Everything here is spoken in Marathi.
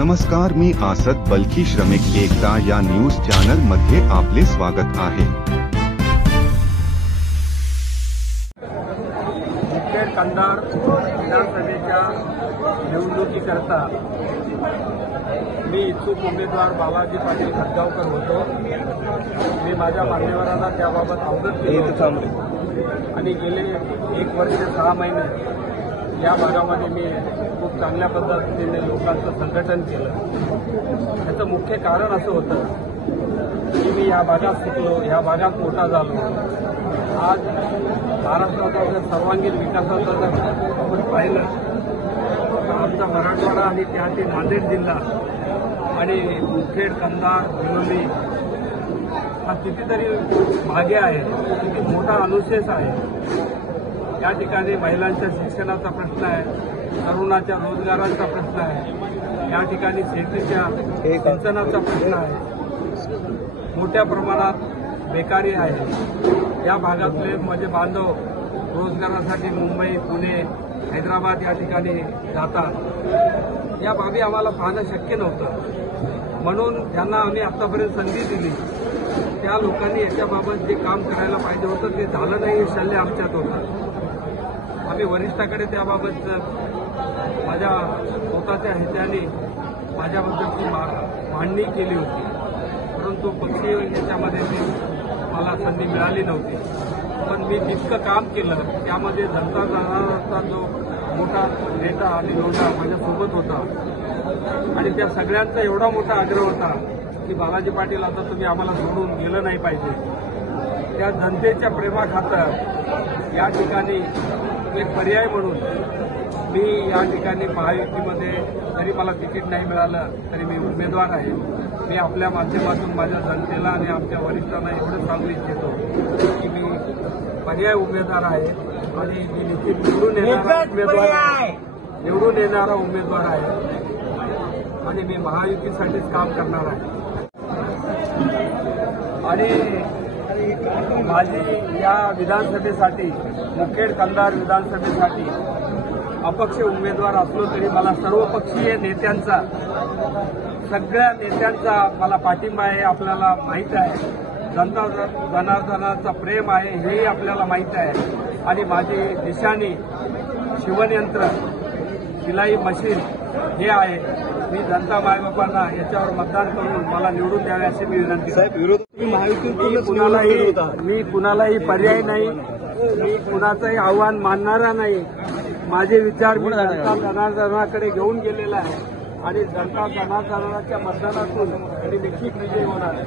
नमस्कार, मी आसद बल्की श्रमिक एकता या न्यूज चॅनल मध्ये आपले स्वागत आहे। मुखेड कंधार विधानसभेच्या निवडणुकीकरता मी इच्छुक उमेदवार बालाजी पाटील खतगावकर होतो। मी माझ्या मान्यवरांना त्याबाबत अवगत केले होते आणि गेले 1 वर्ष 6 महिने या भागामध्ये मी खूप चांगल्या पद्धतीने लोकांचं संघटन केलं। याचं मुख्य कारण असं होतं की मी या भागात शिकलो, या भागात मोठा झालो। आज महाराष्ट्राचा जर सर्वांगीण विकासाचा जर आपण पाहिलं तर आमचा मराठवाडा आणि त्यातील नांदेड जिल्हा आणि मुखेड, कंधार, भिवंडी हा कितीतरी भागे आहे, किती मोठा अनुशेष आहे। या ठिकाणी महिलांच्या शिक्षणाचा प्रश्न आहे, तरुणाच्या रोजगाराचा प्रश्न आहे, या ठिकाणी शेतीच्या सिंचनाचा प्रश्न आहे, मोठ्या प्रमाणात बेकारी आहे। या भागातले माझे बांधव रोजगारासाठी मुंबई, पुणे, हैदराबाद या ठिकाणी जातात। या बाबी आम्हाला पाहणं शक्य नव्हतं, म्हणून त्यांना आम्ही आतापर्यंत संधी दिली। त्या लोकांनी याच्याबाबत जे काम करायला पाहिजे होतं ते झालं नाही, हे शल्य आमच्यात होतं। आम्ही वरिष्ठाकडे त्याबाबत माझ्या स्वतःच्या ह्याच्याने माझ्याबद्दलची मांडणी केली होती, परंतु पक्षीय याच्यामध्ये मला संधी मिळाली नव्हती। पण मी जितकं काम केलं त्यामध्ये जनता जनार्दनाचा जो मोठा नेता आणि लोटा माझ्यासोबत होता आणि त्या सगळ्यांचा एवढा मोठा आग्रह होता की बालाजी पाटील आता तुम्ही आम्हाला सोडून गेलं नाही पाहिजे। त्या जनतेच्या प्रेमाखातर या ठिकाणी एक पर्याय म्हणून मी या ठिकाणी महायुतीमध्ये जरी मला तिकीट नाही मिळालं तरी मी उमेदवार आहे। मी आपल्या माध्यमातून माझ्या जनतेला आणि आमच्या वरिष्ठांना एवढं सांगू इच्छितो की मी पर्याय उमेदवार आहे आणि मी निवडून येणारा उमेदवार आहे आणि मी महायुतीसाठीच काम करणार आहे। आणि माझी या विधानसभेसाठी, मुखेड कंधार विधानसभेसाठी अपक्ष उमेदवार असलो तरी मला सर्वपक्षीय नेत्यांचा, सगळ्या नेत्यांचा मला पाठिंबा आहे, आपल्याला माहीत आहे। जनता जनार्दनाचा प्रेम आहे हेही आपल्याला माहीत आहे। आणि माझी निशाणी शिवणयंत्र, शिलाई मशीन हे आहे। मी जनता मायबापांना याच्यावर मतदान करून मला निवडून द्यावे अशी मी विनंती करतो। मी कुणालाही पर्याय नाही, मी कुणाचंही आव्हान मानणारा नाही। माझे विचार मी जनता जनार्दनाकडे घेऊन गेलेला आहे आणि जनता जनार्दनाच्या मतदानातून निश्चित विजय होणार आहे।